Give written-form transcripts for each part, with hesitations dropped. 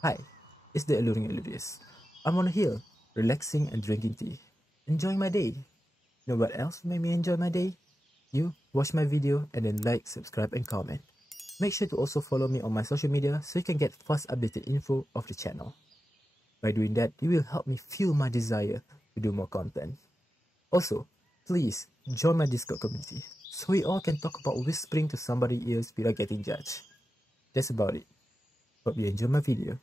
Hi, it's the Alluring Elurious. I'm on a hill, relaxing and drinking tea, enjoying my day. You know what else made me enjoy my day? You watch my video and then like, subscribe and comment. Make sure to also follow me on my social media so you can get fast updated info of the channel. By doing that, you will help me fuel my desire to do more content. Also, please join my Discord community so we all can talk about whispering to somebody's ears without getting judged. That's about it. Hope you enjoy my video.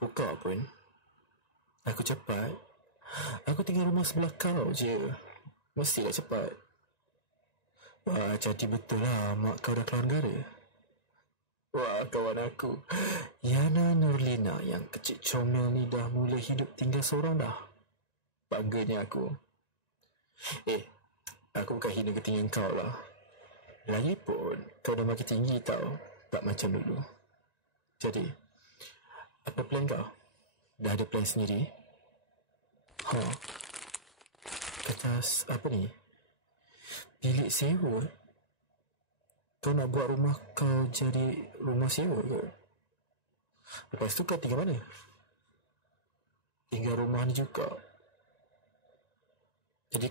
Buka pun. Aku cepat. Aku tinggal rumah sebelah kau je. Mestilah cepat. Wah, jadi betul lah mak kau dah keluar negara. Wah, kawan aku. Yana Nurlina yang kecil comel ni dah mula hidup tinggal seorang dah. Bangganya aku. Aku bukan hina ketinggian kau lah. Lagipun, kau dah makin tinggi tau. Tak macam dulu. Jadi, apa plan kau? Dah ada plan sendiri? Kertas apa ni? Bilik sewa? Kau nak buat rumah kau jadi rumah sewa ke? Lepas tu kau tinggal mana? Tinggal rumah ni juga. Jadi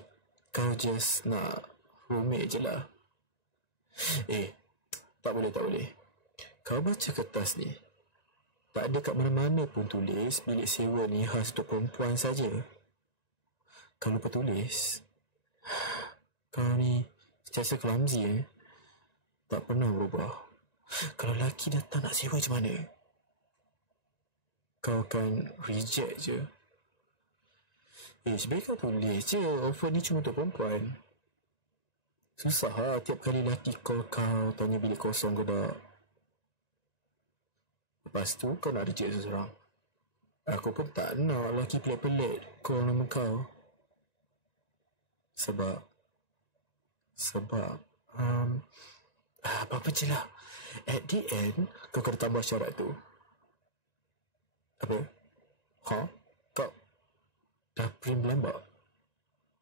kau just nak roommate je lah. Tak boleh. Kau baca kertas ni. Tak ada kat mana-mana pun tulis bilik sewa ni khas untuk perempuan saja. Kau lupa tulis. Kau ni sentiasa clumsy Tak pernah berubah. Kalau lelaki datang nak sewa macam mana? Kau akan reject je. Sebaik kau tulis je offer ni cuma untuk perempuan. Susah lah tiap kali lelaki kau tanya bilik kosong ke tak. Lepas tu kau nak reject seseorang. Aku pun tak nak lelaki pelik-pelik call nama kau. Sebab apa-apa je lah. At the end, kau kena tambah syarat tu. Apa? Kau dah print berlambak?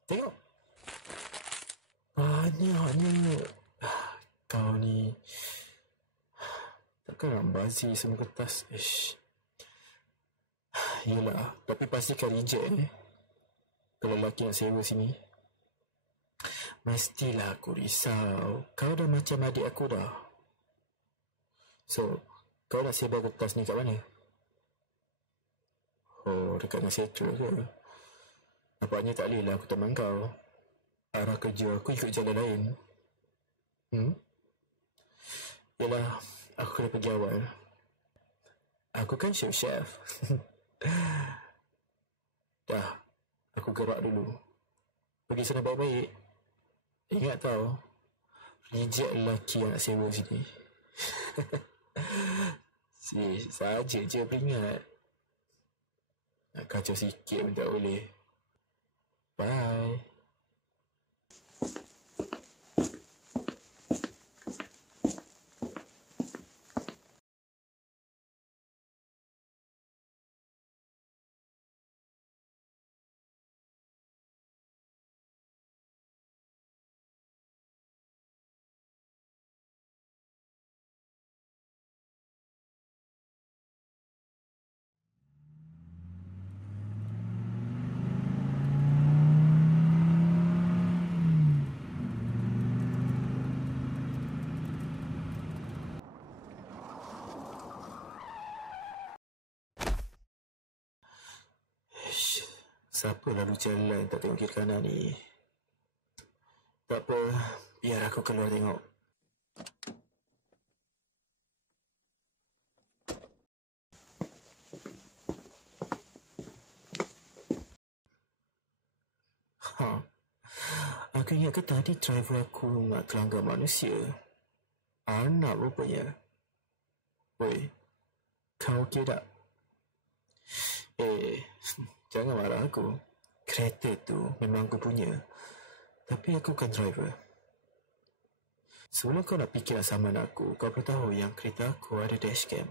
Tengok. Banyak. Kau ni takkan nak bazir semua kertas. Yelah, tapi pastikan reject kalau lelaki nak sewa sini. Mestilah aku risau. Kau dah macam adik aku dah. So, kau nak sebar kertas ni kat mana? Dekat dengan settle ke? Nampaknya tak boleh lah aku teman kau. Arah kerja aku ikut jalan lain. Yelah, aku kena pergi awal. Aku kan chef. Dah, aku gerak dulu. Pergi sana baik-baik. Ingat tau, reject lelaki yang nak sewa sini. Saja je peringat. Nak kacau sikit pun tak boleh. Bye. Siapa lalu jalan tak tengok kiri kanan ni? Tak apa, biar aku keluar tengok. Aku ingat ke tadi driver aku nak kelanggar manusia? Anak rupanya. Woi, kau okey tak? Jangan marah aku. Kereta tu memang aku punya. Tapi aku bukan driver. Sebelum kau nak fikir nak saman aku, kau perlu tahu yang kereta aku ada dashcam.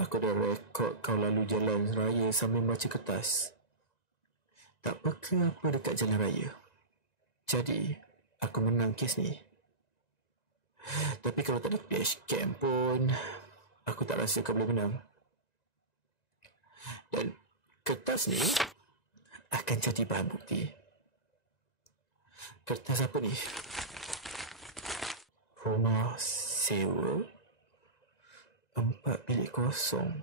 Aku dah rekod kau lalu jalan raya sambil baca kertas. Tak peka apa dekat jalan raya. Jadi, aku menang kes ni. Tapi kalau tak ada dashcam pun, aku tak rasa kau boleh menang. Dan kertas ni akan jadi bahan bukti. Kertas apa ni? Rumah sewa 4 bilik kosong.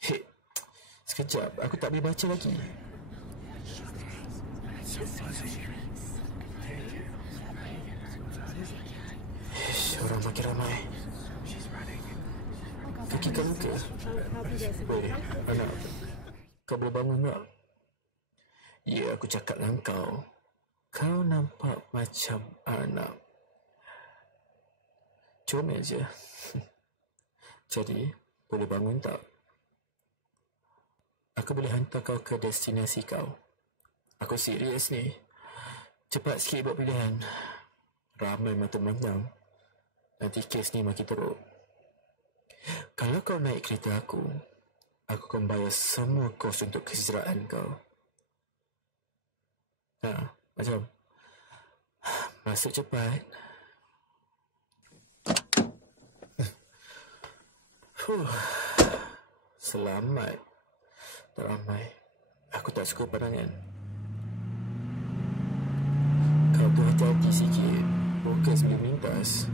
Hei, sekejap, aku tak boleh baca lagi. Orang makin ramai. Kaki kau luka? Weh, anak, kau boleh bangun tak? Ya, aku cakap dengan kau. Kau nampak macam anak. Comel je. Jadi, boleh bangun tak? Aku boleh hantar kau ke destinasi kau. Aku serius ni. Cepat sikit buat pilihan. Ramai mata memandang. Nanti kes ni makin teruk. Kalau kau naik kereta aku akan bayar semua kos untuk kesejahteraan kau. Macam masuk cepat. Selamat. Tak ramai. Aku tak suka pandangan. Kau berhati-hati sikit. Fokus bila melintas.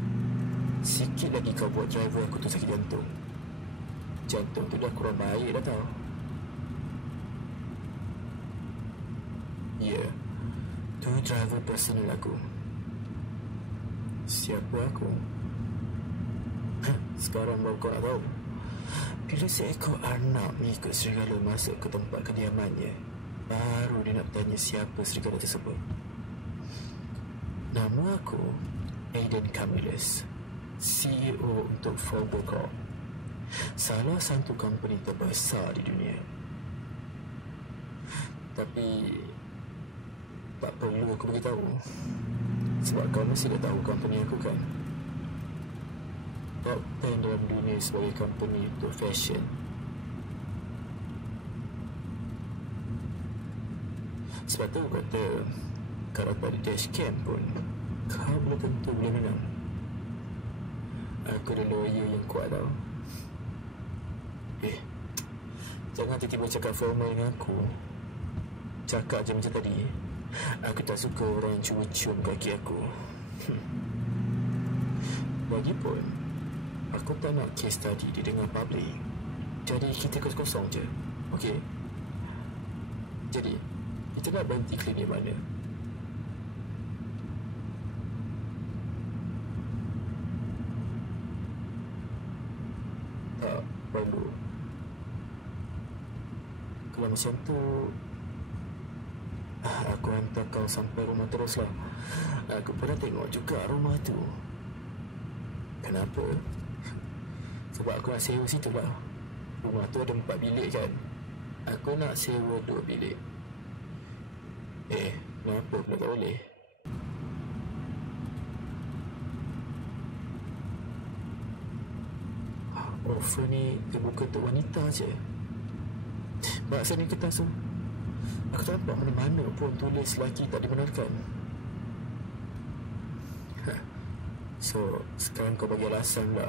Sikit lagi kau buat driver aku tu sakit jantung. Jantung tu dah kurang baik dah tau. Ya, tu driver personal aku. Siapa aku? Sekarang baru kau nak tahu. Bila seekor anak mengikut serigala masuk ke tempat kediamannya, baru dia nak tanya siapa serigala tersebut. Nama aku Aiden Camillus, CEO untuk Volvo Corp, salah satu company terbesar di dunia. Tapi tak perlu aku beritahu, sebab kau mesti dah tahu company aku kan. Top 10 dalam dunia sebagai company untuk fashion. Sebab tu kata, kalau tak ada dashcam pun, kau belum tentu boleh menang. Aku ada lawyer yang kuat tau. Jangan tiba-tiba cakap formal dengan aku. Cakap je macam tadi. Aku tak suka orang yang cuba cium kaki aku. Lagipun, aku tak nak kes tadi didengar public. Jadi kita kosong je. Okey? Jadi, kita nak berhenti klinik mana? Tak perlu. Kalau macam tu, aku hantar kau sampai rumah teruslah. Aku pernah tengok juga rumah tu. Kenapa? Sebab aku nak sewa situ lah. Rumah tu ada 4 bilik kan. Aku nak sewa 2 bilik. Kenapa pula tak boleh? Offer ni terbuka untuk wanita je. Maksud ni kertas tu, aku tak nampak mana-mana pun tulis lelaki tak dibenarkan. So, sekarang kau bagi alasan pula.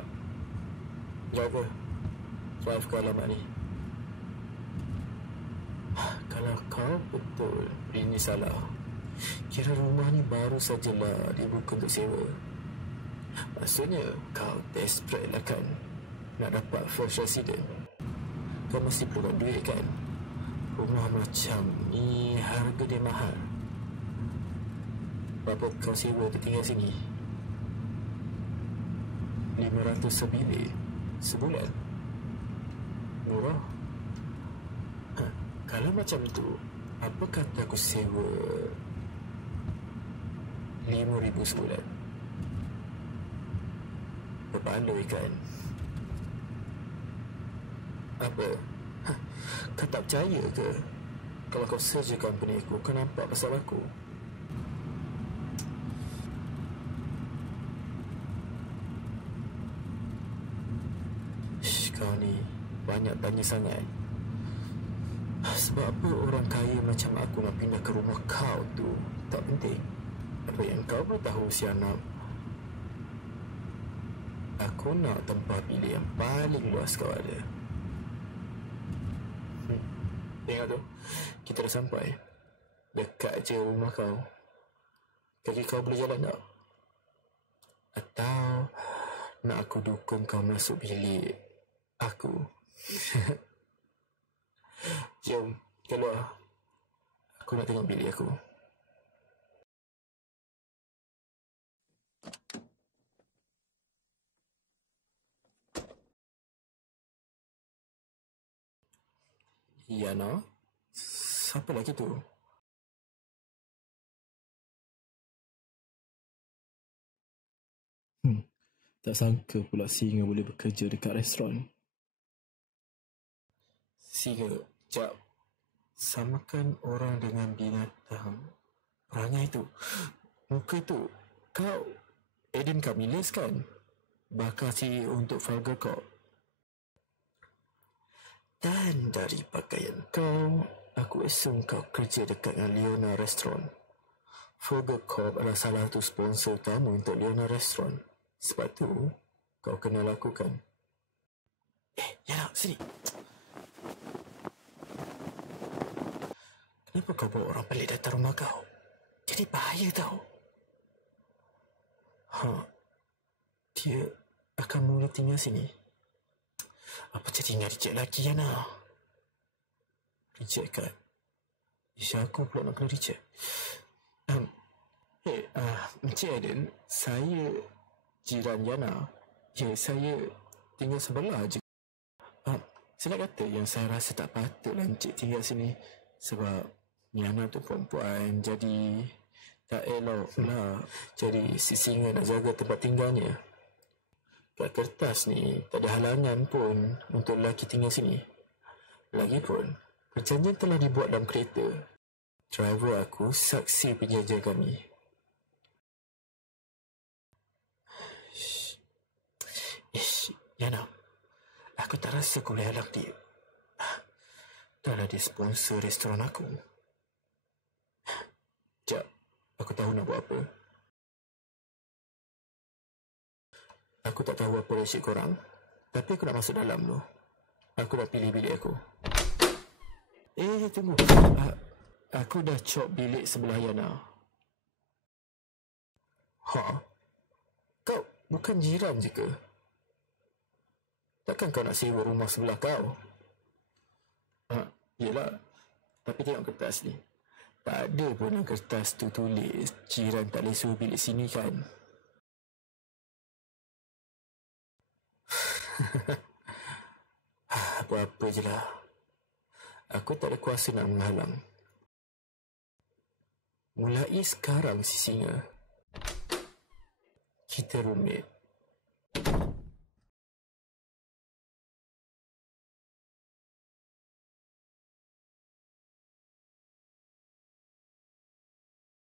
Driver, drive ke alamat ni. Kalau kau betul ini salah, kira rumah ni baru sajalah dibuka untuk sewa. Maksudnya kau desperate lah kan nak dapat first resident. Kau mesti perlukan duit kan. Rumah macam ni harga dia mahal. Berapa kau sewa untuk tinggal sini? 500 sebilik sebulan? Murah? Kalau macam tu, apa kata aku sewa 5,000 sebulan? Berbaloi kan? Apa? Kau tak percaya ke? Kalau kau search company aku, kau nampak pasal aku. Kau ni banyak tanya sangat. Sebab apa orang kaya macam aku nak pindah ke rumah kau tu? Tak penting. Apa yang kau boleh tahu, si anak? Aku nak tempat bilik yang paling luas kau ada. Tengok tu, kita dah sampai. Dekat je rumah kau. Kaki kau boleh jalan tak? Atau nak aku dukung kau masuk bilik aku? Jom, keluar. Aku nak tengok bilik aku. Yana? Siapa lagi tu? Tak sangka pula singa boleh bekerja dekat restoran. Singa? Jap. Samakan orang dengan binatang. Perangai tu. Muka tu. Kau Aiden Camillus kan? Bakal si untuk Vulgar Corp. Dan dari pakaian kau, aku assume kau kerja dekat dengan Leona Restaurant. Vulgar Corp adalah salah satu sponsor utama untuk Leona Restaurant. Sebab tu, kau kenal aku kan? Yana, sini. Kenapa kau bawa orang pelik datang rumah kau? Jadi bahaya tau. Dia akan mula tinggal sini. Apa jadi nak reject lagi, Yana? Reject kan? Isya aku pula nak kena reject. Encik Aiden, saya jiran Yana. Ya, saya tinggal sebelah je. Saya nak kata yang saya rasa tak patutlah encik tinggal sini. Sebab Yana tu perempuan, jadi tak elok lah. Jadi si singa nak jaga tempat tinggalnya. Kat kertas ni tak ada halangan pun untuk lelaki tinggal sini. Lagipun, perjanjian telah dibuat dalam kereta. Driver aku saksi penjaja kami. Yana, aku tak rasa aku boleh halang dia. Dah lah dia sponsor restoran aku. Jap, aku tahu nak buat apa. Aku tak tahu apa resik korang, tapi aku nak masuk dalam tu. Aku dah pilih bilik aku. Tunggu. Aku dah cop bilik sebelah Yana. Kau bukan jiran je ke? Takkan kau nak sewa rumah sebelah kau? Yelah. Tapi tengok kertas ni. Tak ada pun yang kertas tu tulis jiran tak boleh sewa bilik sini kan? Apa-apa je lah. Aku tak ada kuasa nak menghalang. Mulai sekarang si singa, kita roommate.